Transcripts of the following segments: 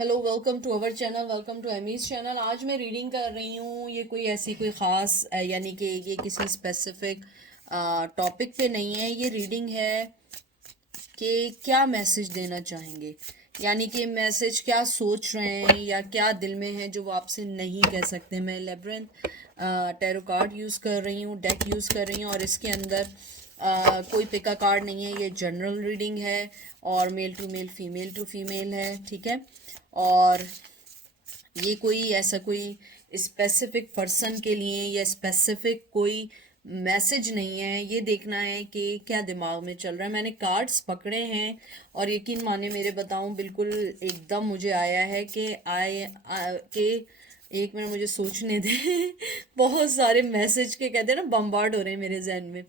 Hello, welcome to our channel, welcome to Amy's channel. आज मैं reading कर रही हूँ। ये कोई ऐसी कोई ख़ास यानी कि ये किसी स्पेसिफिक टॉपिक पे नहीं है। ये रीडिंग है कि क्या मैसेज देना चाहेंगे, यानी कि मैसेज क्या सोच रहे हैं या क्या दिल में है जो वो आपसे नहीं कह सकते। मैं लेब्रिंथ टैरो कार्ड यूज़ कर रही हूँ, डेक यूज़ कर रही हूँ, और इसके अंदर कोई पिका कार्ड नहीं है। ये जनरल रीडिंग है और male to male, female to female है, ठीक है। और ये कोई ऐसा कोई स्पेसिफिक पर्सन के लिए या स्पेसिफिक कोई मैसेज नहीं है। ये देखना है कि क्या दिमाग में चल रहा है। मैंने कार्ड्स पकड़े हैं और यकीन माने मेरे बताऊं, बिल्कुल एकदम मुझे आया है कि कि एक मिनट मुझे सोचने दे। बहुत सारे मैसेज के कहते हैं ना, बम्बार्ड हो रहे हैं मेरे जहन में।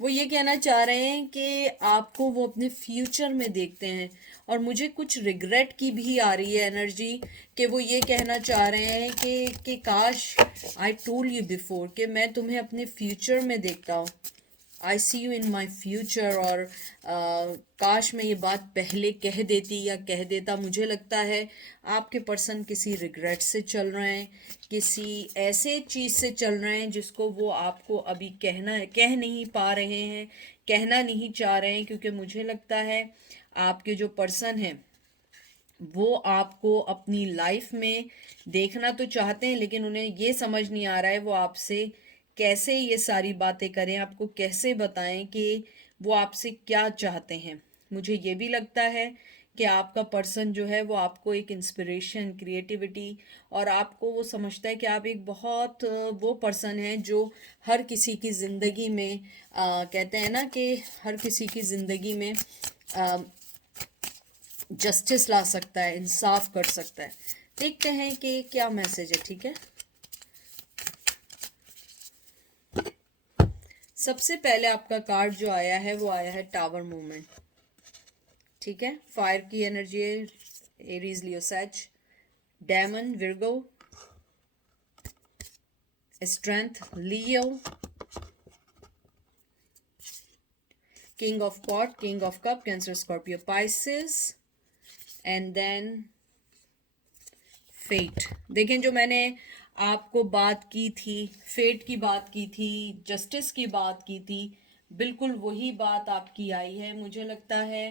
वो ये कहना चाह रहे हैं कि आपको वो अपने फ्यूचर में देखते हैं, और मुझे कुछ रिग्रेट की भी आ रही है एनर्जी, कि वो ये कहना चाह रहे हैं कि काश आई टोल्ड यू बिफोर, कि मैं तुम्हें अपने फ्यूचर में देखता हूँ। आई सी यू इन माई फ्यूचर। और काश मैं ये बात पहले कह देती या कह देता। मुझे लगता है आपके पर्सन किसी रिग्रेट से चल रहे हैं, किसी ऐसे चीज़ से चल रहे हैं जिसको वो आपको अभी कह नहीं पा रहे हैं, कहना नहीं चाह रहे हैं। क्योंकि मुझे लगता है आपके जो पर्सन हैं वो आपको अपनी लाइफ में देखना तो चाहते हैं, लेकिन उन्हें ये समझ नहीं आ रहा है वो आपसे कैसे ये सारी बातें करें, आपको कैसे बताएं कि वो आपसे क्या चाहते हैं। मुझे ये भी लगता है कि आपका पर्सन जो है वो आपको एक इंस्पिरेशन, क्रिएटिविटी, और आपको वो समझता है कि आप एक बहुत वो पर्सन है जो हर किसी की ज़िंदगी में कहते हैं ना कि हर किसी की ज़िंदगी में जस्टिस ला सकता है, इंसाफ कर सकता है। देखते हैं कि क्या मैसेज है, ठीक है। सबसे पहले आपका कार्ड जो आया है वो आया है टावर मूवमेंट, ठीक है। फायर की एनर्जी है, Aries, Leo, sage, diamond, Virgo, strength, Leo, king of pot, king of cup, Cancer, Scorpio, Pisces, and then fate. देखें, जो मैंने आपको बात की थी, फेट की बात की थी, जस्टिस की बात की थी, बिल्कुल वही बात आपकी आई है। मुझे लगता है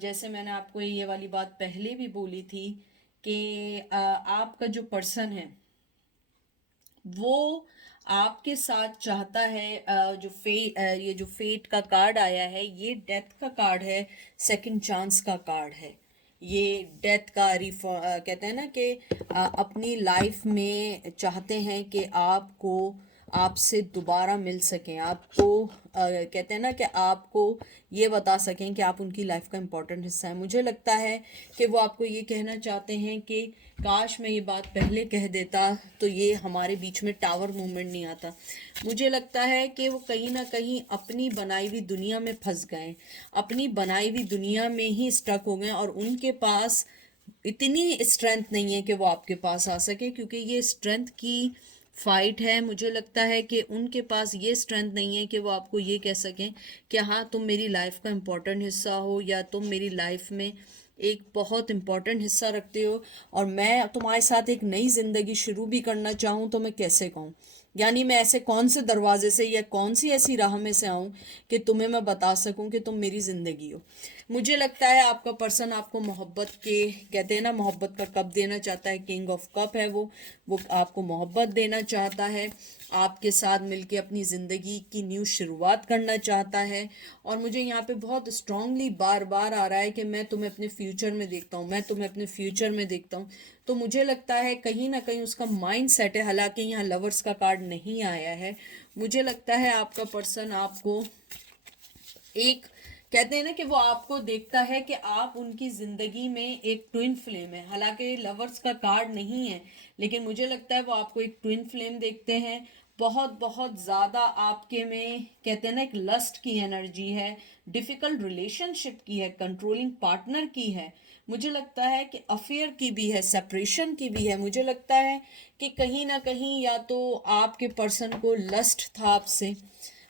जैसे मैंने आपको ये वाली बात पहले भी बोली थी कि आपका जो पर्सन है वो आपके साथ चाहता है। ये जो फेट का कार्ड आया है, ये डेथ का कार्ड है, सेकंड चांस का कार्ड है। ये डेथ का कहते हैं ना कि अपनी लाइफ में चाहते हैं कि आपसे दोबारा मिल सकें, आपको कहते हैं ना कि आपको ये बता सकें कि आप उनकी लाइफ का इम्पोर्टेंट हिस्सा है। मुझे लगता है कि वो आपको ये कहना चाहते हैं कि काश मैं ये बात पहले कह देता तो ये हमारे बीच में टावर मूवमेंट नहीं आता। मुझे लगता है कि वो कहीं ना कहीं अपनी बनाई हुई दुनिया में फंस गए, अपनी बनाई हुई दुनिया में ही स्टक हो गए, और उनके पास इतनी स्ट्रेंथ नहीं है कि वो आपके पास आ सके। क्योंकि ये स्ट्रेंथ की फाइट है। मुझे लगता है कि उनके पास ये स्ट्रेंथ नहीं है कि वो आपको ये कह सकें कि हाँ, तुम मेरी लाइफ का इम्पोर्टेंट हिस्सा हो, या तुम मेरी लाइफ में एक बहुत इम्पोर्टेंट हिस्सा रखते हो, और मैं तुम्हारे साथ एक नई ज़िंदगी शुरू भी करना चाहूँ तो मैं कैसे कहूँ। यानी मैं ऐसे कौन से दरवाजे से या कौन सी ऐसी राह में से आऊँ कि तुम्हें मैं बता सकूँ कि तुम मेरी ज़िंदगी हो। मुझे लगता है आपका पर्सन आपको मोहब्बत के, कहते हैं ना, मोहब्बत का कप देना चाहता है। किंग ऑफ कप है वो आपको मोहब्बत देना चाहता है, आपके साथ मिलके अपनी ज़िंदगी की न्यू शुरुआत करना चाहता है। और मुझे यहाँ पे बहुत स्ट्रांगली बार बार आ रहा है कि मैं तुम्हें अपने फ्यूचर में देखता हूँ, मैं तुम्हें अपने फ्यूचर में देखता हूँ। तो मुझे लगता है कहीं ना कहीं उसका माइंड सेट है। हालांकि यहाँ लवर्स का कार्ड नहीं आया है। मुझे लगता है आपका पर्सन आपको एक, कहते हैं ना कि वो आपको देखता है कि आप उनकी जिंदगी में एक ट्विन फ्लेम है। हालांकि लवर्स का कार्ड नहीं है, लेकिन मुझे लगता है वो आपको एक ट्विन फ्लेम देखते हैं। बहुत बहुत ज़्यादा आपके में, कहते हैं ना, एक लस्ट की एनर्जी है, डिफ़िकल्ट रिलेशनशिप की है, कंट्रोलिंग पार्टनर की है। मुझे लगता है कि अफेयर की भी है, सेपरेशन की भी है। मुझे लगता है कि कहीं ना कहीं या तो आपके पर्सन को लस्ट था आपसे,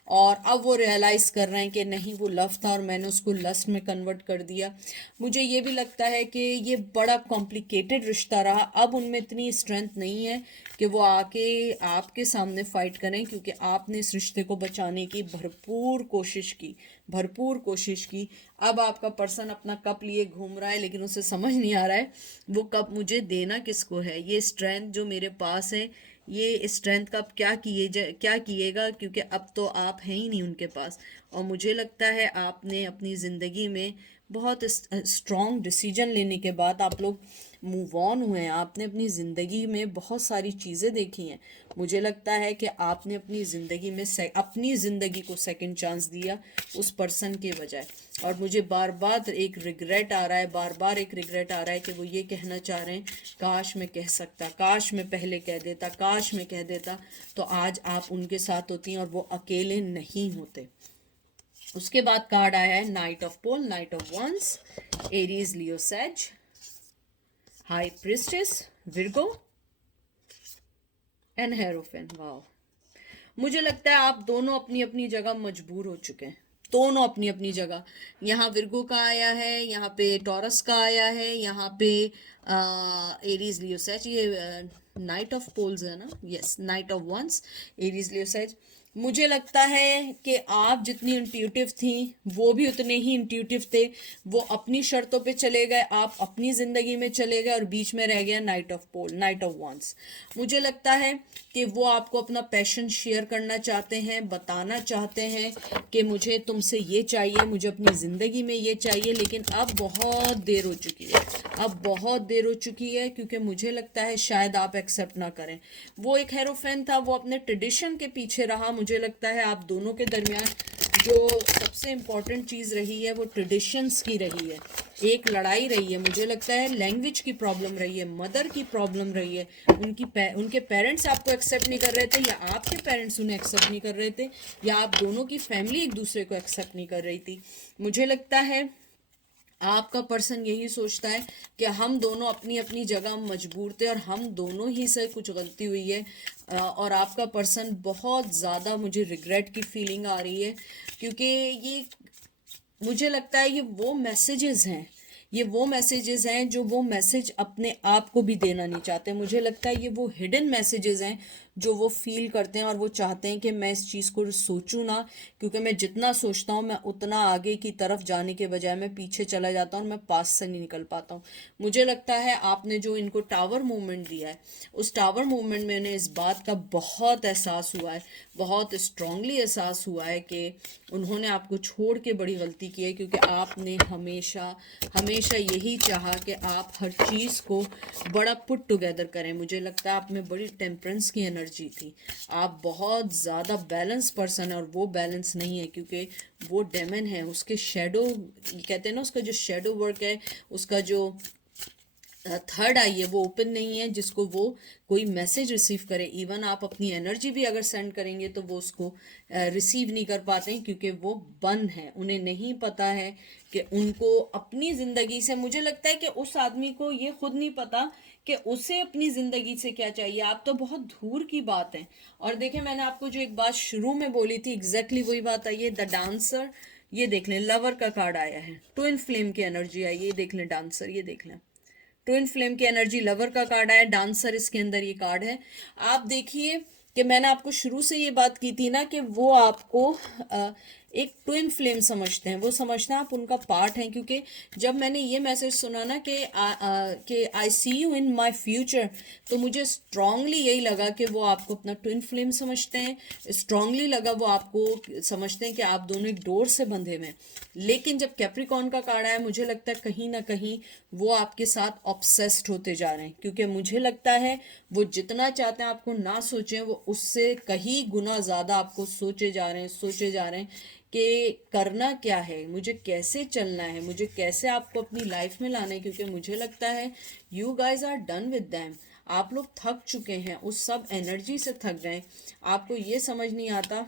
और अब वो रियलाइज़ कर रहे हैं कि नहीं वो लव था और मैंने उसको लस्ट में कन्वर्ट कर दिया। मुझे ये भी लगता है कि ये बड़ा कॉम्प्लिकेटेड रिश्ता रहा, अब उनमें इतनी स्ट्रेंथ नहीं है कि वो आके आपके सामने फाइट करें, क्योंकि आपने इस रिश्ते को बचाने की भरपूर कोशिश की, भरपूर कोशिश की। अब आपका पर्सन अपना कप लिए घूम रहा है, लेकिन उसे समझ नहीं आ रहा है वो कप मुझे देना किसको है। ये स्ट्रेंथ जो मेरे पास है, ये स्ट्रेंथ का अब क्या किएगा, क्योंकि अब तो आप हैं ही नहीं उनके पास। और मुझे लगता है आपने अपनी ज़िंदगी में बहुत स्ट्रॉन्ग डिसीजन लेने के बाद आप लोग मूव ऑन हुए हैं। आपने अपनी ज़िंदगी में बहुत सारी चीज़ें देखी हैं। मुझे लगता है कि आपने अपनी ज़िंदगी में अपनी ज़िंदगी को सेकंड चांस दिया उस पर्सन के बजाय। और मुझे बार बार एक रिग्रेट आ रहा है, बार बार एक रिग्रेट आ रहा है कि वो ये कहना चाह रहे हैं काश मैं कह सकता, काश मैं पहले कह देता, काश मैं कह देता तो आज आप उनके साथ होती और वो अकेले नहीं होते। उसके बाद कार्ड आया है knight of pole, knight of wands, Aries, Leo, sage, high priestess, Virgo and hierophant. Wow, मुझे लगता है आप दोनों अपनी अपनी जगह मजबूर हो चुके हैं, दोनों अपनी अपनी जगह। यहाँ विर्गो का आया है, यहाँ पे टॉरस का आया है, यहाँ पे एरीज, लियो, सेज। ये नाइट ऑफ पोल्स है ना, yes, knight of wands, Aries, Leo, Sage. मुझे लगता है कि आप जितनी इंट्यूटिव थी वो भी उतने ही इंट्यूटिव थे। वो अपनी शर्तों पे चले गए, आप अपनी ज़िंदगी में चले गए और बीच में रह गया knight of pole, knight of wands. मुझे लगता है कि वो आपको अपना पैशन शेयर करना चाहते हैं, बताना चाहते हैं कि मुझे तुमसे ये चाहिए, मुझे अपनी ज़िंदगी में ये चाहिए, लेकिन अब बहुत देर हो चुकी है, अब बहुत देर हो चुकी है, क्योंकि मुझे लगता है शायद आप एक्सेप्ट ना करें। वो एक हेरोफेन था, वो अपने ट्रेडिशन के पीछे रहा। मुझे लगता है आप दोनों के दरमियान जो सबसे इम्पॉर्टेंट चीज़ रही है वो ट्रेडिशंस की रही है, एक लड़ाई रही है। मुझे लगता है लैंग्वेज की प्रॉब्लम रही है, मदर की प्रॉब्लम रही है। उनके पेरेंट्स आपको एक्सेप्ट नहीं कर रहे थे, या आपके पेरेंट्स उन्हें एक्सेप्ट नहीं कर रहे थे, या आप दोनों की फैमिली एक दूसरे को एक्सेप्ट नहीं कर रही थी। मुझे लगता है आपका पर्सन यही सोचता है कि हम दोनों अपनी अपनी जगह मजबूर थे और हम दोनों ही से कुछ गलती हुई है। और आपका पर्सन बहुत ज़्यादा, मुझे रिग्रेट की फीलिंग आ रही है, क्योंकि ये मुझे लगता है ये वो मैसेजेस हैं, ये वो मैसेजेस हैं जो वो मैसेज अपने आप को भी देना नहीं चाहते। मुझे लगता है ये वो हिडन मैसेजेस हैं जो वो फील करते हैं और वो चाहते हैं कि मैं इस चीज़ को सोचूं ना, क्योंकि मैं जितना सोचता हूँ मैं उतना आगे की तरफ जाने के बजाय मैं पीछे चला जाता हूँ और मैं पास से नहीं निकल पाता हूँ। मुझे लगता है आपने जो इनको टावर मूवमेंट दिया है, उस टावर मूवमेंट में उन्हें इस बात का बहुत एहसास हुआ है, बहुत स्ट्रांगली एहसास हुआ है कि उन्होंने आपको छोड़ के बड़ी गलती की है, क्योंकि आपने हमेशा हमेशा यही चाहा कि आप हर चीज़ को बड़ा पुट टुगेदर करें। मुझे लगता है आप में बड़ी टेम्परेंस की एनर्जी थी, आप बहुत ज़्यादा बैलेंस पर्सन है, और वो बैलेंस नहीं है क्योंकि वो डेमन है। उसके शेडो कहते हैं ना, उसका जो शेडो वर्क है, उसका जो थर्ड आई है वो ओपन नहीं है, जिसको वो कोई मैसेज रिसीव करे। इवन आप अपनी एनर्जी भी अगर सेंड करेंगे तो वो उसको रिसीव नहीं कर पाते हैं, क्योंकि वो बंद है। उन्हें नहीं पता है कि उनको अपनी ज़िंदगी से, मुझे लगता है कि उस आदमी को ये खुद नहीं पता कि उसे अपनी ज़िंदगी से क्या चाहिए। आप तो बहुत दूर की बात है। और देखें, मैंने आपको जो एक बात शुरू में बोली थी, एग्जैक्टली वही बात आई है। द डांसर, ये देख लें, लवर का कार्ड आया है, ट्विन फ्लेम की एनर्जी आई है, ये देख लें। डांसर, ये देख लें, ट्विन फ्लेम की एनर्जी, लवर का कार्ड आया, डांसर इसके अंदर ये कार्ड है। आप देखिए कि मैंने आपको शुरू से ये बात की थी ना कि वो आपको एक ट्विन फ्लेम समझते हैं, वो समझते हैं आप उनका पार्ट हैं। क्योंकि जब मैंने ये मैसेज सुना ना कि आई सी यू इन माई फ्यूचर, तो मुझे स्ट्रांगली यही लगा कि वो आपको अपना ट्विन फ्लेम समझते हैं। स्ट्रांगली लगा वो आपको समझते हैं कि आप दोनों एक डोर से बंधे हुए हैं। लेकिन जब कैप्रिकॉर्न का कार्ड आया, मुझे लगता है कहीं ना कहीं वो आपके साथ ऑब्सेस्ड होते जा रहे हैं, क्योंकि मुझे लगता है वो जितना चाहते हैं आपको ना सोचें, वो उससे कहीं गुना ज़्यादा आपको सोचे जा रहे हैं, सोचे जा रहे हैं कि करना क्या है, मुझे कैसे चलना है, मुझे कैसे आपको अपनी लाइफ में लाना है। क्योंकि मुझे लगता है you guys are done with them, आप लोग थक चुके हैं, उस सब एनर्जी से थक गए। आपको ये समझ नहीं आता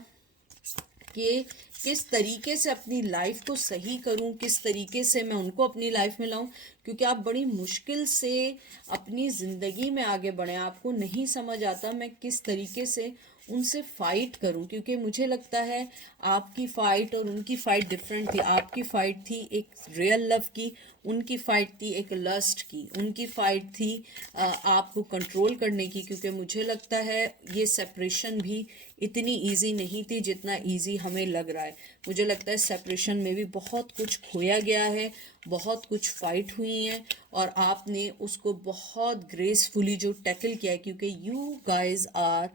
कि किस तरीके से अपनी लाइफ को सही करूं, किस तरीके से मैं उनको अपनी लाइफ में लाऊं, क्योंकि आप बड़ी मुश्किल से अपनी ज़िंदगी में आगे बढ़े। आपको नहीं समझ आता मैं किस तरीके से उनसे फाइट करूं, क्योंकि मुझे लगता है आपकी फाइट और उनकी फाइट डिफरेंट थी। आपकी फाइट थी एक रियल लव की, उनकी फाइट थी एक लस्ट की, उनकी फाइट थी आपको कंट्रोल करने की। क्योंकि मुझे लगता है ये सेपरेशन भी इतनी इजी नहीं थी जितना इजी हमें लग रहा है। मुझे लगता है सेपरेशन में भी बहुत कुछ खोया गया है, बहुत कुछ फाइट हुई हैं, और आपने उसको बहुत ग्रेसफुली जो टैकल किया है, क्योंकि you guys are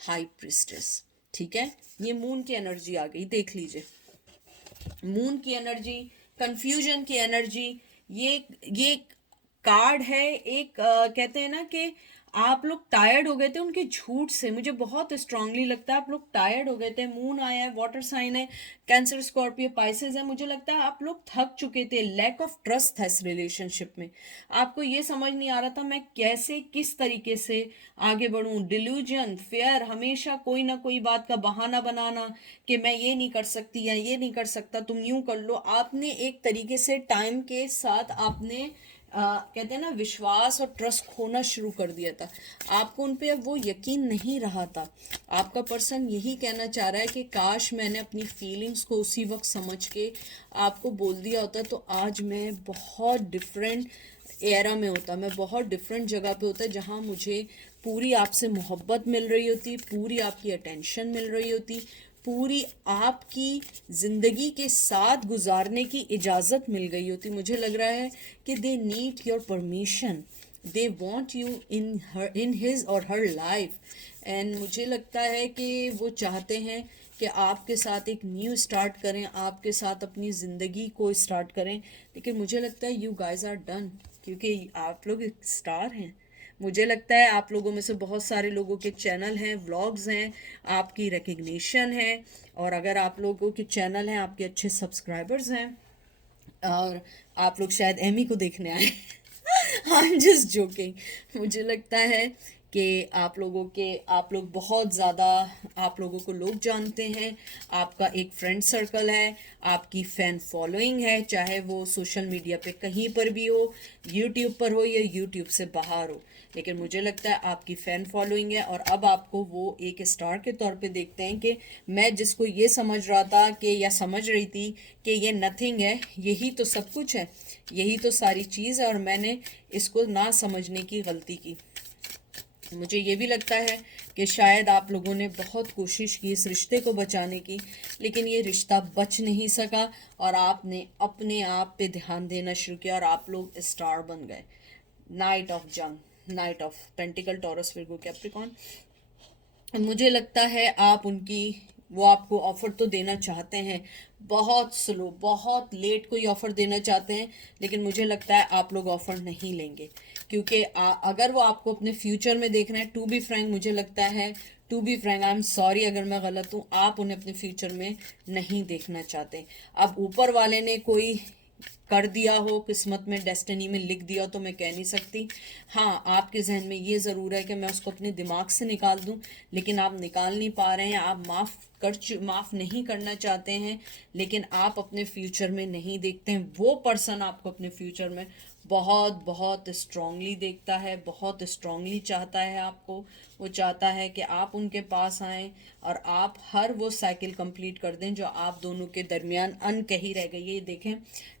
high priestess. ठीक है, ये मून की एनर्जी आ गई, देख लीजिए, मून की एनर्जी, कंफ्यूजन की एनर्जी। ये कार्ड है एक, कहते हैं ना कि आप लोग टायर्ड हो गए थे उनके झूठ से। मुझे बहुत स्ट्रांगली लगता है आप लोग टायर्ड हो गए थे। मून आया है, वाटर साइन है, कैंसर, स्कॉर्पियो, पाइसेस है। मुझे लगता है आप लोग थक चुके थे, लैक ऑफ ट्रस्ट था इस रिलेशनशिप में। आपको ये समझ नहीं आ रहा था मैं कैसे, किस तरीके से आगे बढ़ूं। डिल्यूजन, फेयर, हमेशा कोई ना कोई बात का बहाना बनाना कि मैं ये नहीं कर सकती या ये नहीं कर सकता, तुम यूं कर लो। आपने एक तरीके से टाइम के साथ आपने कहते हैं ना विश्वास और ट्रस्ट खोना शुरू कर दिया था। आपको उन पे अब वो यकीन नहीं रहा था। आपका पर्सन यही कहना चाह रहा है कि काश मैंने अपनी फीलिंग्स को उसी वक्त समझ के आपको बोल दिया होता, तो आज मैं बहुत डिफरेंट एरा में होता, मैं बहुत डिफरेंट जगह पे होता, जहाँ मुझे पूरी आपसे मोहब्बत मिल रही होती, पूरी आपकी अटेंशन मिल रही होती, पूरी आपकी ज़िंदगी के साथ गुजारने की इजाज़त मिल गई होती। मुझे लग रहा है कि they need your permission, they want you in his और हर लाइफ। एंड मुझे लगता है कि वो चाहते हैं कि आपके साथ एक न्यू स्टार्ट करें, आपके साथ अपनी ज़िंदगी को स्टार्ट करें। लेकिन मुझे लगता है यू गाइज आर डन, क्योंकि आप लोग एक स्टार हैं। मुझे लगता है आप लोगों में से बहुत सारे लोगों के चैनल हैं, व्लॉग्स हैं, आपकी रिकग्निशन है, और अगर आप लोगों के चैनल हैं, आपके अच्छे सब्सक्राइबर्स हैं, और आप लोग शायद एमी को देखने आए। I am just joking. मुझे लगता है कि आप लोग बहुत ज़्यादा, आप लोगों को लोग जानते हैं, आपका एक फ्रेंड सर्कल है, आपकी फ़ैन फॉलोइंग है, चाहे वो सोशल मीडिया पे कहीं पर भी हो, यूट्यूब पर हो या यूट्यूब से बाहर हो। लेकिन मुझे लगता है आपकी फ़ैन फॉलोइंग है, और अब आपको वो एक स्टार के तौर पे देखते हैं कि मैं जिसको ये समझ रहा था कि, या समझ रही थी कि ये नथिंग है, यही तो सब कुछ है, यही तो सारी चीज़ है, और मैंने इसको ना समझने की गलती की। मुझे ये भी लगता है कि शायद आप लोगों ने बहुत कोशिश की इस रिश्ते को बचाने की, लेकिन ये रिश्ता बच नहीं सका, और आपने अपने आप पे ध्यान देना शुरू किया, और आप लोग स्टार बन गए। नाइट ऑफ जंग, night of pentacle, taurus, Virgo, Capricorn. मुझे लगता है आप उनकी, वो आपको ऑफ़र तो देना चाहते हैं, बहुत स्लो, बहुत लेट कोई ऑफ़र देना चाहते हैं, लेकिन मुझे लगता है आप लोग ऑफ़र नहीं लेंगे। क्योंकि अगर वो आपको अपने फ्यूचर में देख रहे हैं, टू बी फ्रैंक, मुझे लगता है, to be frank, I am sorry अगर मैं गलत हूँ, आप उन्हें अपने फ्यूचर में नहीं देखना चाहते। अब ऊपर वाले ने कोई कर दिया हो, किस्मत में, डेस्टिनी में लिख दिया हो, तो मैं कह नहीं सकती। हाँ, आपके जहन में ये ज़रूर है कि मैं उसको अपने दिमाग से निकाल दूं, लेकिन आप निकाल नहीं पा रहे हैं। आप माफ़ नहीं करना चाहते हैं, लेकिन आप अपने फ्यूचर में नहीं देखते हैं। वो पर्सन आपको अपने फ्यूचर में बहुत बहुत स्ट्रांगली देखता है, बहुत स्ट्रांगली चाहता है आपको। वो चाहता है कि आप उनके पास आएँ और आप हर वो साइकिल कंप्लीट कर दें जो आप दोनों के दरमियान अनकही रह गई है। ये देखें,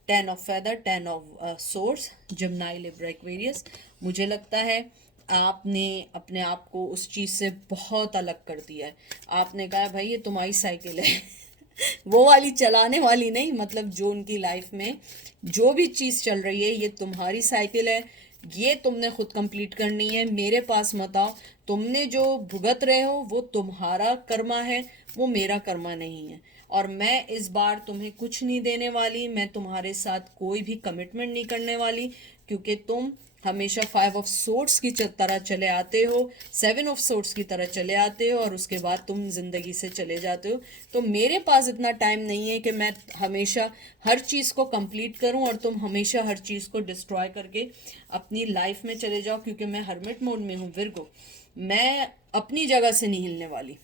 10 of feather, 10 of source, जमनाई, Libra, Aquarius. मुझे लगता है आपने अपने आप को उस चीज़ से बहुत अलग कर दिया है। आपने कहा भाई ये तुम्हारी साइकिल है। वो वाली चलाने वाली नहीं, मतलब जो उनकी लाइफ में जो भी चीज़ चल रही है, ये तुम्हारी साइकिल है, ये तुमने खुद कंप्लीट करनी है, मेरे पास मत आओ। तुमने जो भुगत रहे हो वो तुम्हारा कर्मा है, वो मेरा कर्मा नहीं है, और मैं इस बार तुम्हें कुछ नहीं देने वाली। मैं तुम्हारे साथ कोई भी कमिटमेंट नहीं करने वाली, क्योंकि तुम हमेशा 5 ऑफ सोर्ट्स की तरह चले आते हो, 7 ऑफ सोर्ट्स की तरह चले आते हो, और उसके बाद तुम ज़िंदगी से चले जाते हो। तो मेरे पास इतना टाइम नहीं है कि मैं हमेशा हर चीज़ को कंप्लीट करूं, और तुम हमेशा हर चीज़ को डिस्ट्रॉय करके अपनी लाइफ में चले जाओ, क्योंकि मैं हर्मिट मोड में हूँ विर्गो। मैं अपनी जगह से नहीं हिलने वाली।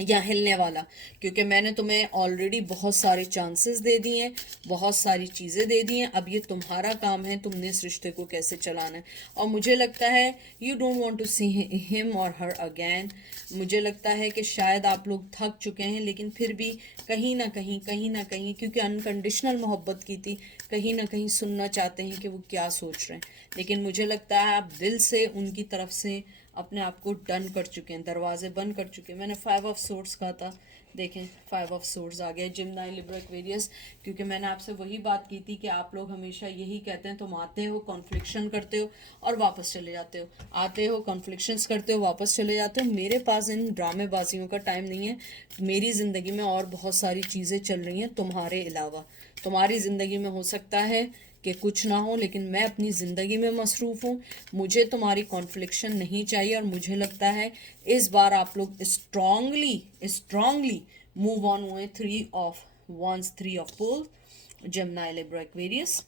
या हिलने वाला, क्योंकि मैंने तुम्हें ऑलरेडी बहुत सारे चांसेस दे दिए हैं, बहुत सारी चीज़ें दे दी हैं। अब ये तुम्हारा काम है, तुमने इस रिश्ते को कैसे चलाना है। और मुझे लगता है you don't want to see him और हर अगेन। मुझे लगता है कि शायद आप लोग थक चुके हैं, लेकिन फिर भी कहीं ना कहीं क्योंकि अनकंडीशनल मोहब्बत की थी, कहीं ना कहीं सुनना चाहते हैं कि वो क्या सोच रहे हैं। लेकिन मुझे लगता है आप दिल से उनकी तरफ से अपने आप को डन कर चुके हैं, दरवाजे बंद कर चुके हैं। मैंने 5 ऑफ सोर्ड्स कहा था, देखें 5 ऑफ सोर्ड्स आ गया। जिमिनी लिब्रा एक्वेरियस, क्योंकि मैंने आपसे वही बात की थी कि आप लोग हमेशा यही कहते हैं, तुम आते हो कॉन्फ्लिक्शन करते हो और वापस चले जाते हो, आते हो कॉन्फ्लिक्शंस करते हो वापस चले जाते हो। मेरे पास इन ड्रामेबाजियों का टाइम नहीं है। मेरी ज़िंदगी में और बहुत सारी चीज़ें चल रही हैं तुम्हारे अलावा। तुम्हारी ज़िंदगी में हो सकता है कि कुछ ना हो, लेकिन मैं अपनी ज़िंदगी में मसरूफ़ हूँ। मुझे तुम्हारी कॉन्फ्लिक्शन नहीं चाहिए। और मुझे लगता है इस बार आप लोग स्ट्रांगली मूव ऑन हुए। 3 of wands, 3 of pole, Gemini Libra Aquarius.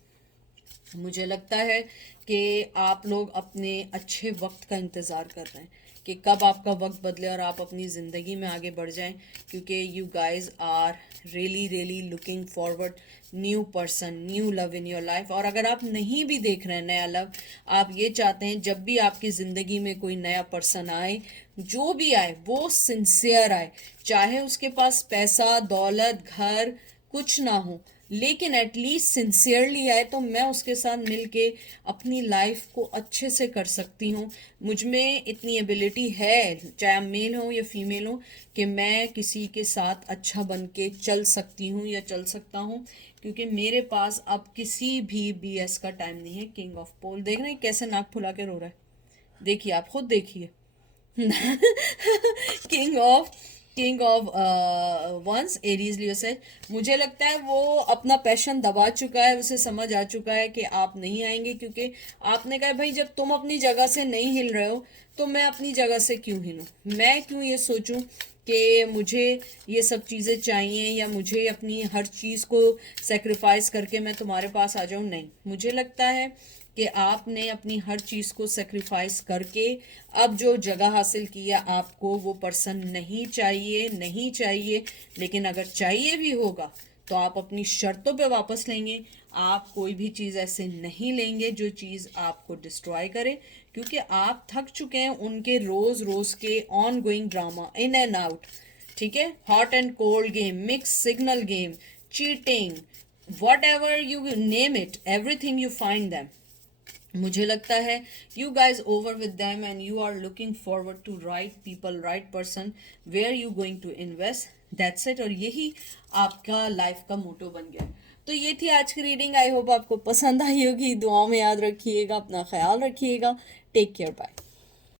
मुझे लगता है कि आप लोग अपने अच्छे वक्त का इंतज़ार कर रहे हैं कि कब आपका वक्त बदले और आप अपनी ज़िंदगी में आगे बढ़ जाएं, क्योंकि you guys are really looking forward new person, new love in your life. और अगर आप नहीं भी देख रहे हैं नया लव, आप ये चाहते हैं जब भी आपकी ज़िंदगी में कोई नया पर्सन आए, जो भी आए वो सिंसियर आए, चाहे उसके पास पैसा दौलत घर कुछ ना हो, लेकिन एटलीस्ट सिंसियरली आए, तो मैं उसके साथ मिलके अपनी लाइफ को अच्छे से कर सकती हूँ। मुझ में इतनी एबिलिटी है, चाहे आप मेल हो या फीमेल हो, कि मैं किसी के साथ अच्छा बन के चल सकती हूँ या चल सकता हूँ, क्योंकि मेरे पास अब किसी भी बीएस का टाइम नहीं है। किंग ऑफ पोल, देख रहे हैं कैसे नाक फुला के रो रहा है, देखिए आप खुद देखिए। King of wands, Aries Leo से, मुझे लगता है वो अपना पैशन दबा चुका है, उसे समझ आ चुका है कि आप नहीं आएंगे, क्योंकि आपने कहा भाई जब तुम अपनी जगह से नहीं हिल रहे हो तो मैं अपनी जगह से क्यों हिलूं, मैं क्यों ये सोचूं कि मुझे ये सब चीज़ें चाहिए या मुझे अपनी हर चीज़ को सेक्रीफाइस करके मैं तुम्हारे पास आ जाऊं। नहीं, मुझे लगता है कि आपने अपनी हर चीज़ को सेक्रीफाइस करके अब जो जगह हासिल किया, आपको वो पर्सन नहीं चाहिए। लेकिन अगर चाहिए भी होगा तो आप अपनी शर्तों पे वापस लेंगे। आप कोई भी चीज़ ऐसे नहीं लेंगे जो चीज़ आपको डिस्ट्रॉय करे, क्योंकि आप थक चुके हैं उनके रोज़ रोज़ के ongoing drama, in and out. ठीक है, hot and cold game, mix signal game, cheating, whatever you name it, everything you find them. मुझे लगता है you guys over with them and you are looking forward to right people, right person, where you going to invest, that's it. और यही आपका life का मोटो बन गया। तो ये थी आज की रीडिंग। आई होप आपको पसंद आई होगी। दुआओं में याद रखिएगा, अपना ख्याल रखिएगा। Take care, bye.